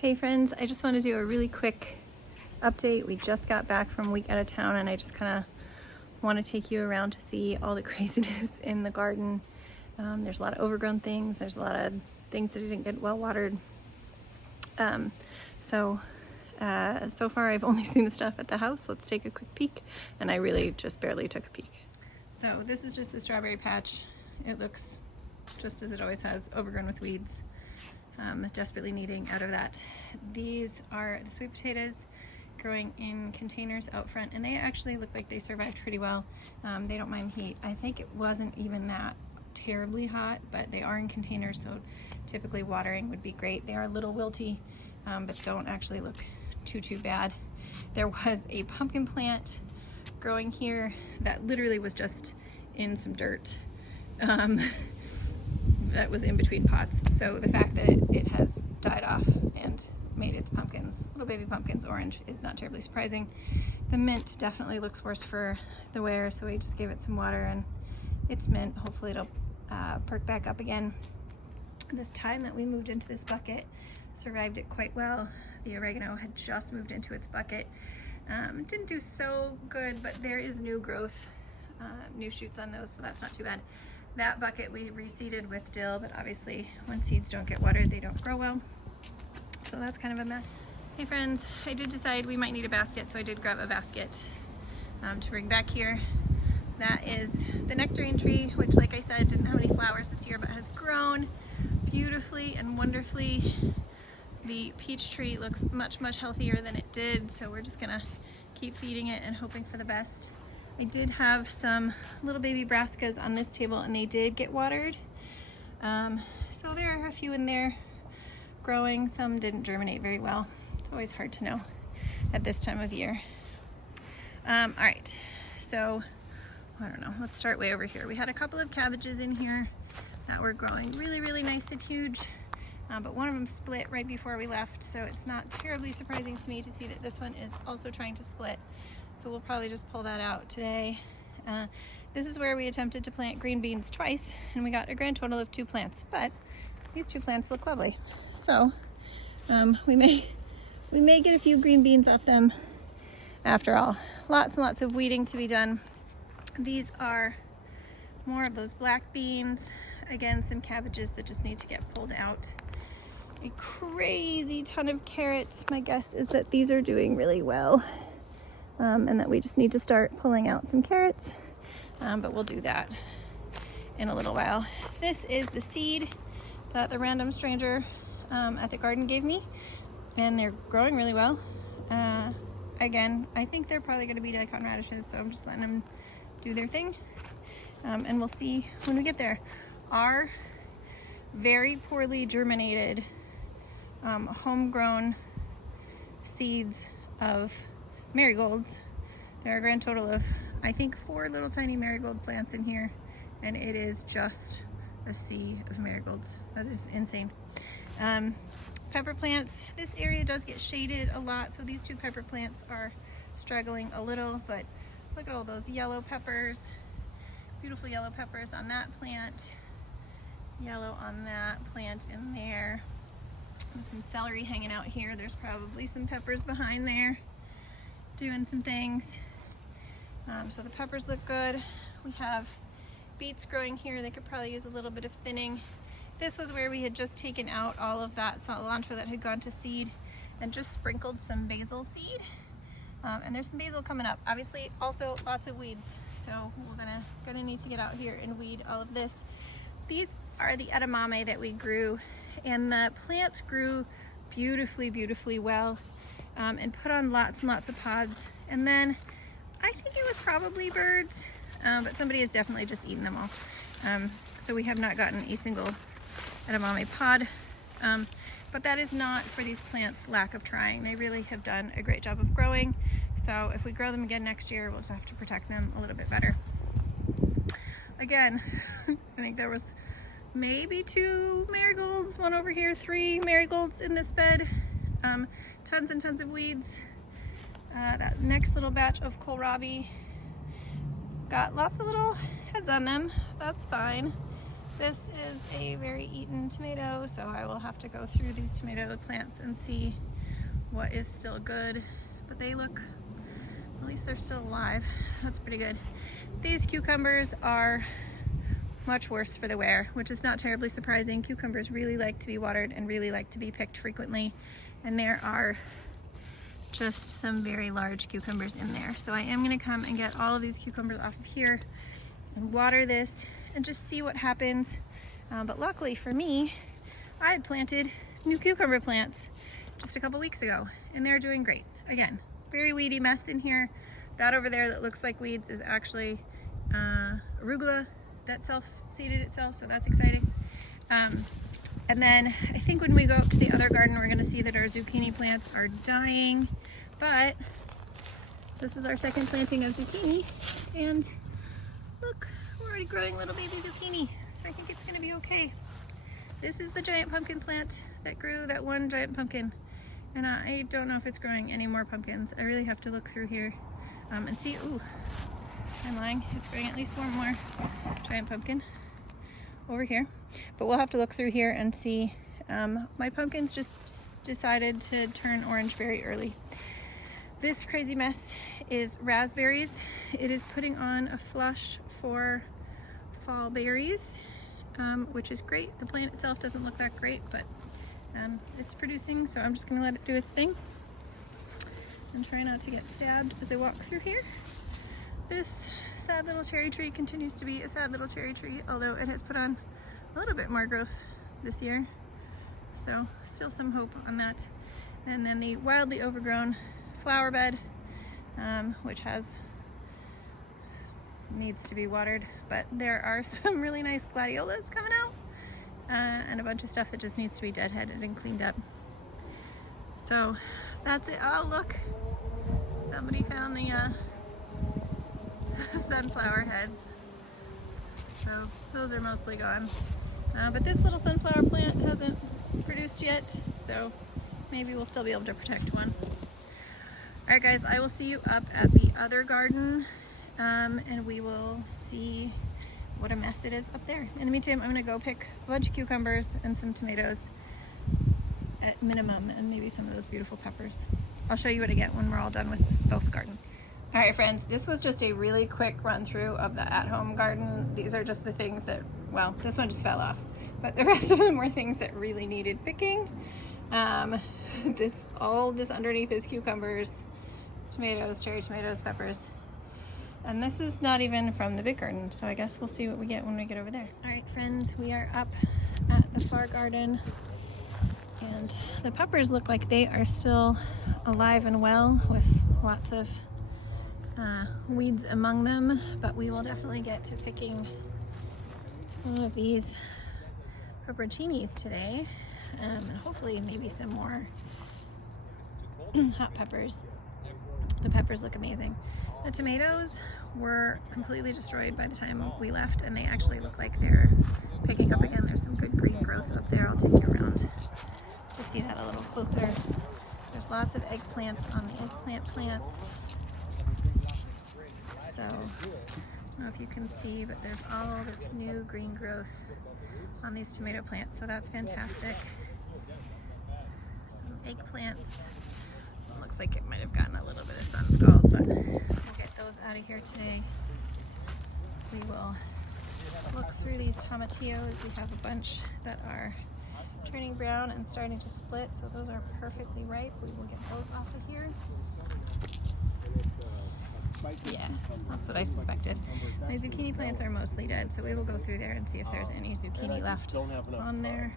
Hey friends, I just want to do a really quick update. We just got back from a week out of town and I just kind of want to take you around to see all the craziness in the garden. There's a lot of overgrown things. There's a lot of things that didn't get well watered. So far I've only seen the stuff at the house. Let's take a quick peek. And I really just barely took a peek. So this is just the strawberry patch. It looks just as it always has, overgrown with weeds. Desperately needing out of that. These are the sweet potatoes growing in containers out front, and they actually look like they survived pretty well. They don't mind heat. I think it wasn't even that terribly hot, but they are in containers, so typically watering would be great. They are a little wilty, but don't actually look too bad. There was a pumpkin plant growing here that literally was just in some dirt. That was in between pots. So the fact that it has died off and made its pumpkins, little baby pumpkins, orange is not terribly surprising. The mint definitely looks worse for the wear, so we just gave it some water and it's mint. Hopefully it'll perk back up again. This time that we moved into this bucket survived it quite well. The oregano had just moved into its bucket. Didn't do so good, but there is new growth, new shoots on those, so that's not too bad. That bucket we reseeded with dill, but obviously when seeds don't get watered, they don't grow well. So that's kind of a mess. Hey friends, I did decide we might need a basket, so I did grab a basket to bring back here. That is the nectarine tree, which like I said, didn't have any flowers this year, but has grown beautifully and wonderfully. The peach tree looks much healthier than it did, so we're just gonna keep feeding it and hoping for the best. I did have some little baby brassicas on this table and they did get watered. So there are a few in there growing. Some didn't germinate very well. It's always hard to know at this time of year. All right, so I don't know, let's start way over here. We had a couple of cabbages in here that were growing really nice and huge, but one of them split right before we left, so it's not terribly surprising to me to see that this one is also trying to split. So we'll probably just pull that out today. This is where we attempted to plant green beans twice and we got a grand total of 2 plants, but these 2 plants look lovely. So we may get a few green beans off them after all. Lots and lots of weeding to be done. These are more of those black beans. Again, some cabbages that just need to get pulled out. A crazy ton of carrots. My guess is that these are doing really well. And that we just need to start pulling out some carrots, but we'll do that in a little while. This is the seed that the random stranger at the garden gave me, and they're growing really well. Again, I think they're probably going to be daikon radishes, so I'm just letting them do their thing, and we'll see when we get there. Our very poorly germinated homegrown seeds of marigolds. There are a grand total of, I think, 4 little tiny marigold plants in here, and it is just a sea of marigolds. That is insane. Pepper plants, this area does get shaded a lot, so these 2 pepper plants are struggling a little, but look at all those yellow peppers. Beautiful yellow peppers on that plant. Yellow on that plant in there. There's some celery hanging out here. There's probably some peppers behind there doing some things. So the peppers look good. We have beets growing here. They could probably use a little bit of thinning. This was where we had just taken out all of that cilantro that had gone to seed and just sprinkled some basil seed. And there's some basil coming up. Obviously also lots of weeds. So we're gonna need to get out here and weed all of this. These are the edamame that we grew, and the plants grew beautifully well. And put on lots and lots of pods, and then I think it was probably birds, but somebody has definitely just eaten them all. So we have not gotten a single edamame pod, but that is not for these plants' lack of trying. They really have done a great job of growing, so if we grow them again next year, we'll just have to protect them a little bit better. Again, I think there was maybe 2 marigolds, one over here, 3 marigolds in this bed. Tons and tons of weeds. That next little batch of kohlrabi got lots of little heads on them. That's fine. This is a very eaten tomato, so I will have to go through these tomato plants and see what is still good. But they look, at least they're still alive. That's pretty good. These cucumbers are much worse for the wear, which is not terribly surprising. Cucumbers really like to be watered and really like to be picked frequently. And there are just some very large cucumbers in there. So I am gonna come and get all of these cucumbers off of here and water this and just see what happens. But luckily for me, I had planted new cucumber plants just a couple weeks ago and they're doing great. Again, very weedy mess in here. That over there that looks like weeds is actually arugula that self-seeded itself, so that's exciting. And then I think when we go up to the other garden, we're gonna see that our zucchini plants are dying, but this is our second planting of zucchini, and look, we're already growing little baby zucchini, so I think it's gonna be okay. This is the giant pumpkin plant that grew, that one giant pumpkin, and I don't know if it's growing any more pumpkins. I really have to look through here and see. Ooh, I'm lying, it's growing at least one more giant pumpkin over here, but we'll have to look through here and see. My pumpkins just decided to turn orange very early. This crazy mess is raspberries. It is putting on a flush for fall berries, which is great. The plant itself doesn't look that great, but it's producing, so I'm just gonna let it do its thing and try not to get stabbed as I walk through here. This sad little cherry tree continues to be a sad little cherry tree, although it has put on a little bit more growth this year. So still some hope on that. And then the wildly overgrown flower bed, which needs to be watered, but there are some really nice gladiolas coming out and a bunch of stuff that just needs to be deadheaded and cleaned up. So that's it. Oh look, somebody found the sunflower heads, so those are mostly gone, but this little sunflower plant hasn't produced yet, so maybe we'll still be able to protect one. All right guys, I will see you up at the other garden, and we will see what a mess it is up there. In the meantime, I'm gonna go pick a bunch of cucumbers and some tomatoes at minimum, and maybe some of those beautiful peppers. I'll show you what I get when we're all done with both gardens. All right friends, this was just a really quick run through of the at-home garden. These are just the things that, well, this one just fell off, but the rest of them were things that really needed picking. All this underneath is cucumbers, tomatoes, cherry tomatoes, peppers. And this is not even from the big garden, so I guess we'll see what we get when we get over there. All right friends, we are up at the flower garden, and the peppers look like they are still alive and well with lots of weeds among them, but we will definitely get to picking some of these pepperoncinis today, and hopefully maybe some more hot peppers. The peppers look amazing. The tomatoes were completely destroyed by the time we left, and they actually look like they're picking up again. There's some good green growth up there. I'll take you around to see that a little closer. There's lots of eggplants on the eggplant plants. So, I don't know if you can see, but there's all this new green growth on these tomato plants, so that's fantastic. Some eggplants. Looks like it might have gotten a little bit of sun scald, but we'll get those out of here today. We will look through these tomatillos. We have a bunch that are turning brown and starting to split, so those are perfectly ripe. We will get those off of here. Yeah, that's what I suspected. My zucchini plants are mostly dead, so we will go through there and see if there's any zucchini left on there.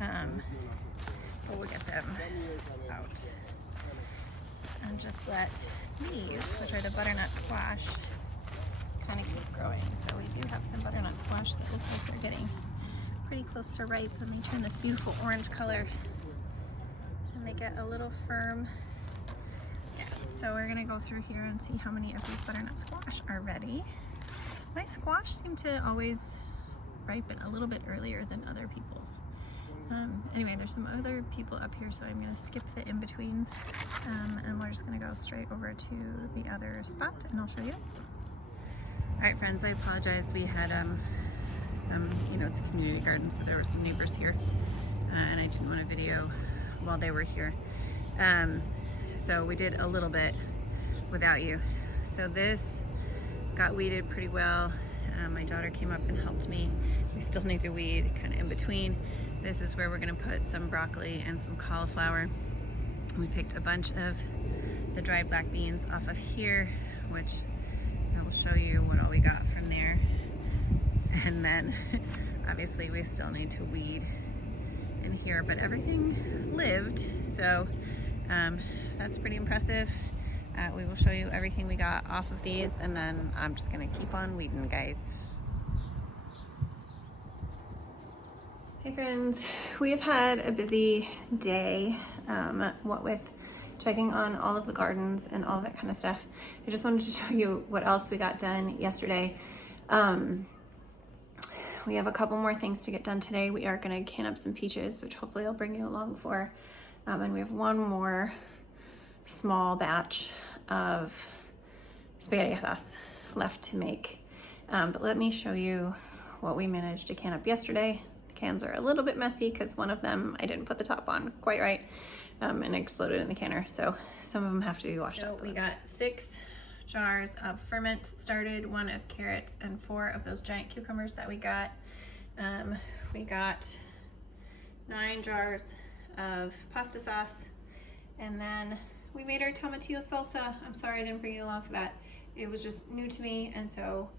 But we'll get them out. And just let these, which are the butternut squash, kind of keep growing. So we do have some butternut squash that look like they're getting pretty close to ripe, and they turn this beautiful orange color and they get a little firm. Yeah, so we're gonna go through here and see how many of these butternut squash are ready. My squash seem to always ripen a little bit earlier than other people's. Anyway, there's some other people up here, so I'm going to skip the in-betweens, and we're just going to go straight over to the other spot, and I'll show you. Alright friends, I apologize. We had some, you know, it's a community garden, so there were some neighbors here, and I didn't want to video while they were here. So we did a little bit without you. So this got weeded pretty well. My daughter came up and helped me. We still need to weed kind of in between. This is where we're gonna put some broccoli and some cauliflower. We picked a bunch of the dried black beans off of here, which I will show you what all we got from there. And then obviously we still need to weed in here, but everything lived, so that's pretty impressive. We will show you everything we got off of these, and then I'm just gonna keep on weeding, guys. Hey friends, we have had a busy day, what with checking on all of the gardens and all that kind of stuff. I just wanted to show you what else we got done yesterday. We have a couple more things to get done today. We are gonna can up some peaches, which hopefully I'll bring you along for. And we have one more small batch of spaghetti sauce left to make. But let me show you what we managed to can up yesterday. The cans are a little bit messy because one of them I didn't put the top on quite right, and exploded in the canner. So some of them have to be washed up. We got 6 jars of ferment started, 1 of carrots, and 4 of those giant cucumbers that we got. We got 9 jars of pasta sauce, and then we made our tomatillo salsa. I'm sorry I didn't bring you along for that. It was just new to me, and so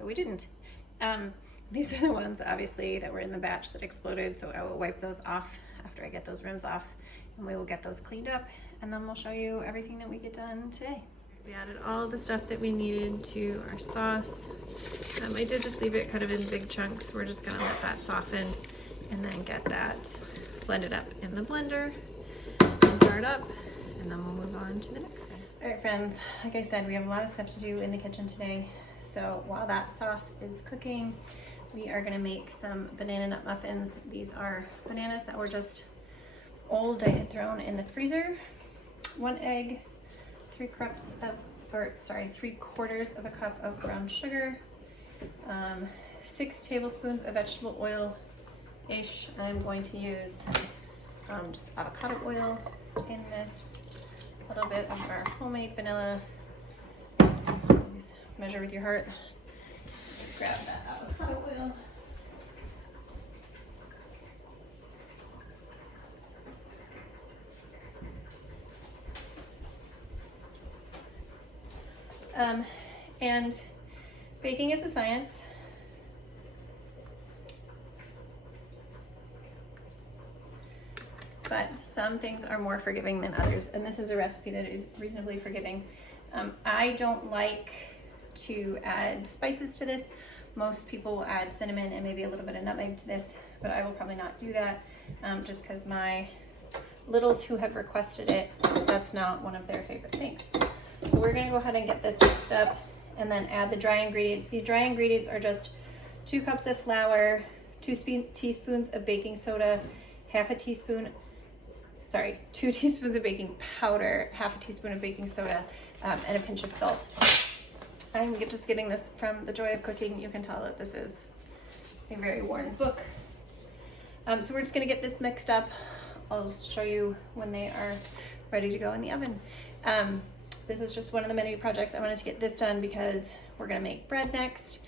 we didn't. These are the ones obviously that were in the batch that exploded, so I will wipe those off after I get those rims off, and we will get those cleaned up, and then we'll show you everything that we get done today. We added all the stuff that we needed to our sauce. I did just leave it kind of in big chunks. We're just gonna let that soften and then get that blended up in the blender and jar it up, and then we'll move on to the next thing. All right, friends, like I said, we have a lot of stuff to do in the kitchen today. So while that sauce is cooking, we are gonna make some banana nut muffins. These are bananas that were just old. I had thrown in the freezer. 1 egg, 3/4 of a cup of brown sugar, 6 tablespoons of vegetable oil-ish. I'm going to use just avocado oil in this, a little bit of our homemade vanilla. Please measure with your heart. Grab that avocado oil. And baking is a science. But some things are more forgiving than others, and this is a recipe that is reasonably forgiving. I don't like to add spices to this. Most people will add cinnamon and maybe a little bit of nutmeg to this, but I will probably not do that, just because my littles who have requested it, that's not one of their favorite things. So we're gonna go ahead and get this mixed up and then add the dry ingredients. The dry ingredients are just 2 cups of flour, 2 teaspoons of baking soda, 2 teaspoons of baking powder, 1/2 teaspoon of baking soda, and a pinch of salt. I'm just getting this from The Joy of Cooking. You can tell that this is a very worn book. So we're just gonna get this mixed up. I'll show you when they are ready to go in the oven. This is just one of the many projects. I wanted to get this done because we're gonna make bread next.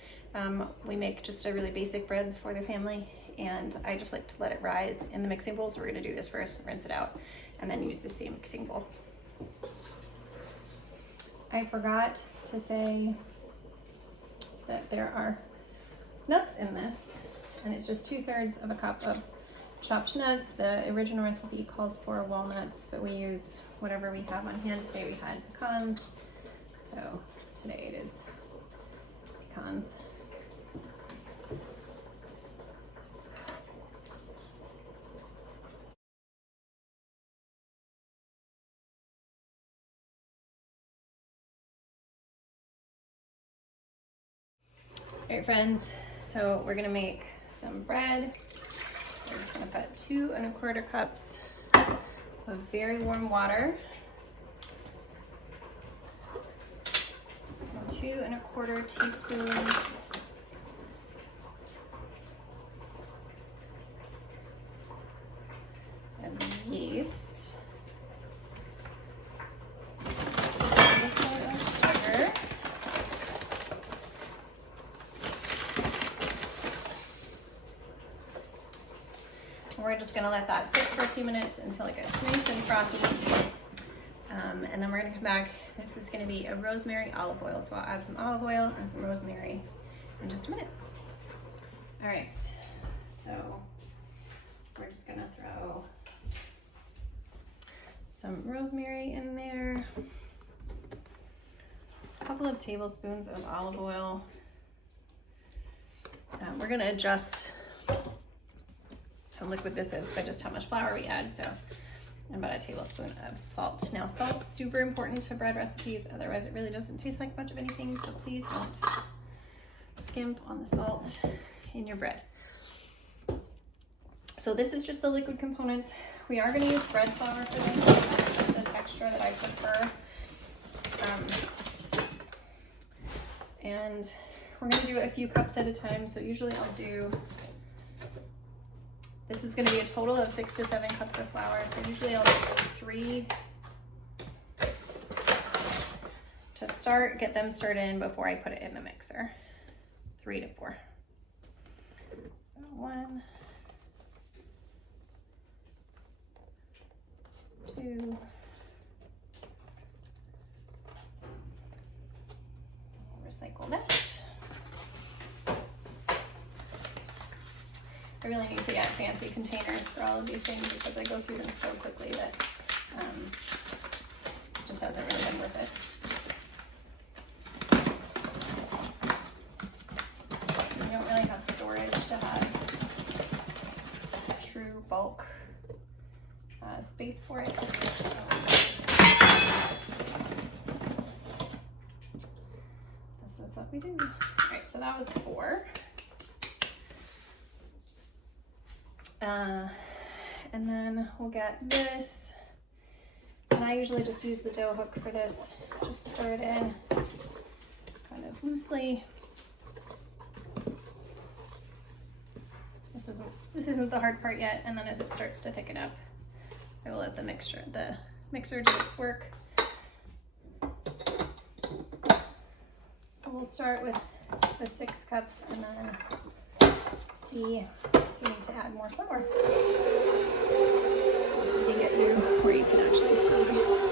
We make just a really basic bread for the family, and I just like to let it rise in the mixing bowl. So we're gonna do this first, rinse it out, and then use the same mixing bowl. I forgot to say that there are nuts in this, and it's just 2/3 of a cup of chopped nuts. The original recipe calls for walnuts, but we use whatever we have on hand. Today we had pecans, so today it is pecans. All right, friends, so we're gonna make some bread. We're just gonna put 2 1/4 cups of very warm water, 2 1/4 teaspoons let that sit for a few minutes until it gets nice and frothy. And then we're gonna come back. This is gonna be a rosemary olive oil. So I'll add some olive oil and some rosemary in just a minute. All right, so we're just gonna throw some rosemary in there, a couple of tablespoons of olive oil. We're gonna adjust how liquid this is by just how much flour we add. So, and about a tablespoon of salt. Now, salt's super important to bread recipes, otherwise it really doesn't taste like much of anything, so please don't skimp on the salt in your bread. So this is just the liquid components. We are gonna use bread flour for this. That's just a texture that I prefer. And we're gonna do it a few cups at a time. So usually I'll do, this is gonna be a total of 6 to 7 cups of flour. So usually I'll do 3 to start, get them stirred in before I put it in the mixer. 3 to 4. So 1, 2, recycle that. I really need to get fancy containers for all of these things because I go through them so quickly that it just hasn't really been worth it. You don't really have storage to have true bulk space for it. This is what we do. All right, so that was 4. And then we'll get this, and I usually just use the dough hook for this. Just stir it in kind of loosely. This isn't the hard part yet, and then as it starts to thicken up, I will let the mixer do its work. So we'll start with the 6 cups and then see if you need to add more flour. So we can get you where you can actually see this.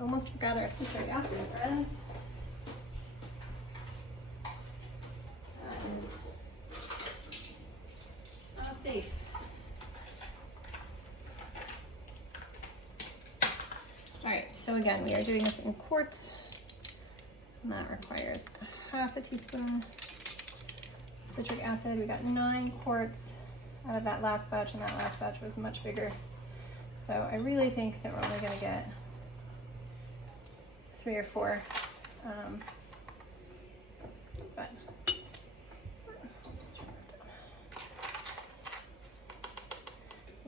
Almost forgot our citric acid, friends. That is not safe. All right, so again, we are doing this in quarts, and that requires a half a teaspoon citric acid. We got 9 quarts out of that last batch, and that last batch was much bigger. So I really think that we're only gonna get 3 or 4, but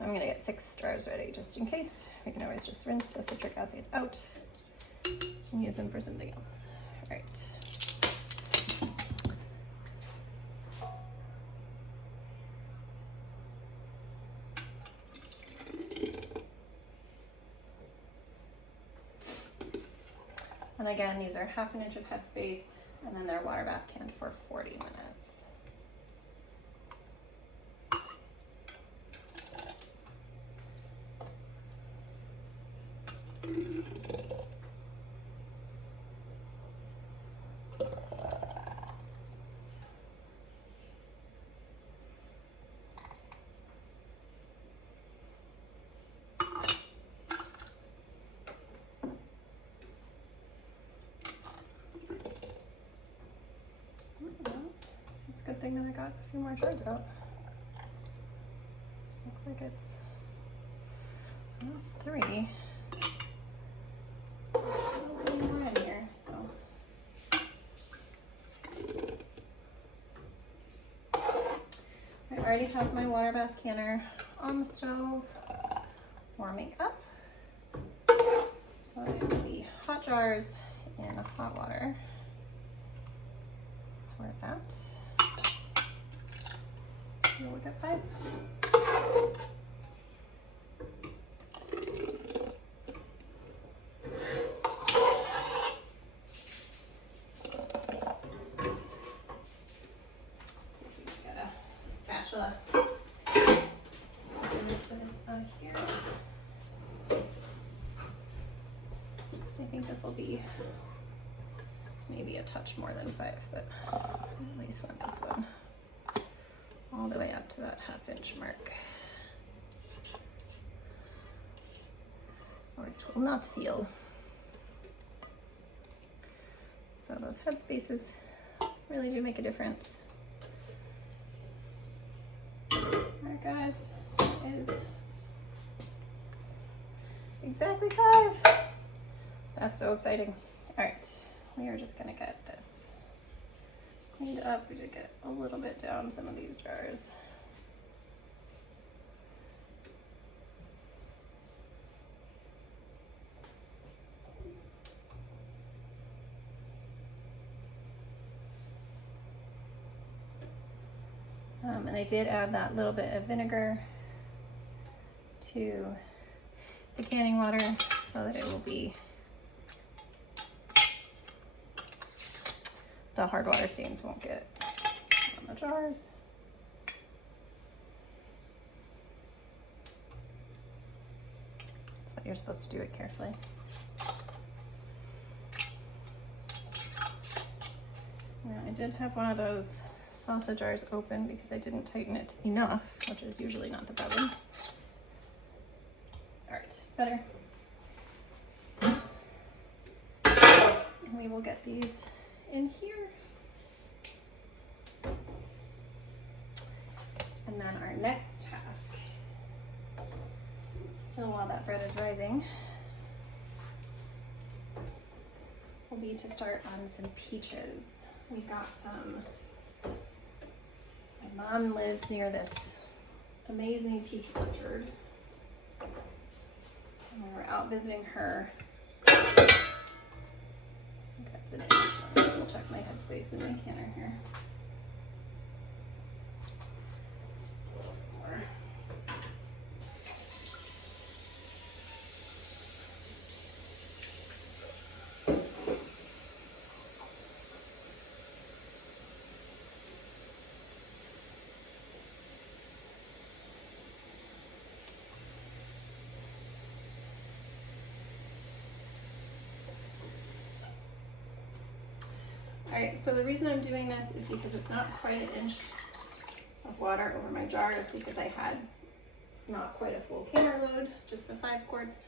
I'm gonna get 6 straws ready just in case. We can always just rinse the citric acid out and use them for something else. All right. And again, these are ½ inch of headspace, and then they're water bath canned for 40 minutes. thing that I got a few more jars out. This looks like it's, well, it's 3. Still putting more in here, so. I already have my water bath canner on the stove, warming up. So I have the hot jars in hot water for that. You'll look at 5. Spatula. The rest of this on here. So I think this will be maybe a touch more than 5, but I at least want this one all the way up to that 1/2 inch mark. Or it will not seal. So those head spaces really do make a difference. Alright guys, it is exactly 5. That's so exciting. Alright, we are just gonna get this cleaned up. We did get a little bit down some of these jars. And I did add that little bit of vinegar to the canning water so that it will be, the hard water stains won't get on the jars. That's what you're supposed to do it carefully. Now I did have one of those salsa jars open because I didn't tighten it enough, which is usually not the problem. All right, better. And we will get these in here. And then our next task, still while that bread is rising, will be to start on some peaches. We got some. My mom lives near this amazing peach orchard. And we were out visiting her. I think that's an inch. I'll check my headspace in my canner here. Alright, so the reason I'm doing this is because it's not quite an inch of water over my jars because I had not quite a full camera load, just the 5 quarts.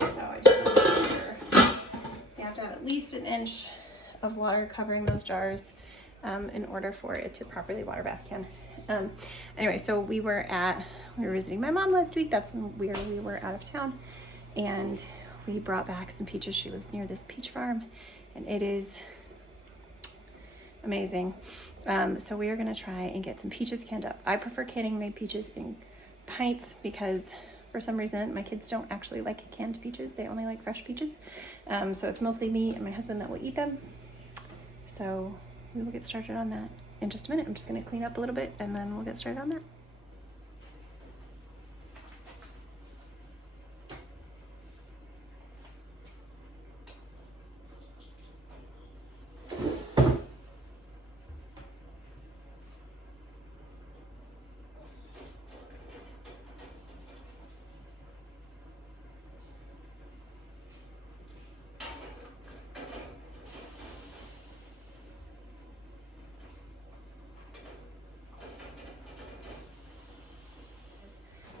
So I just want to make sure you have to have at least an inch of water covering those jars in order for it to properly water bath can. Anyway, so we were visiting my mom last week. That's when we were out of town, and we brought back some peaches. She lives near this peach farm, and it is amazing. So we are gonna try and get some peaches canned up. I prefer canning made peaches in pints because for some reason my kids don't actually like canned peaches. They only like fresh peaches. So it's mostly me and my husband that will eat them. So we will get started on that in just a minute. I'm just gonna clean up a little bit and then we'll get started on that.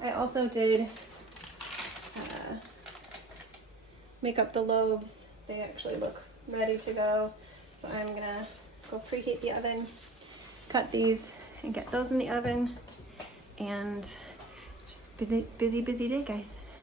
I also did make up the loaves. They actually look ready to go. So I'm gonna go preheat the oven cut these and get those in the oven. And just busy, busy day, guys.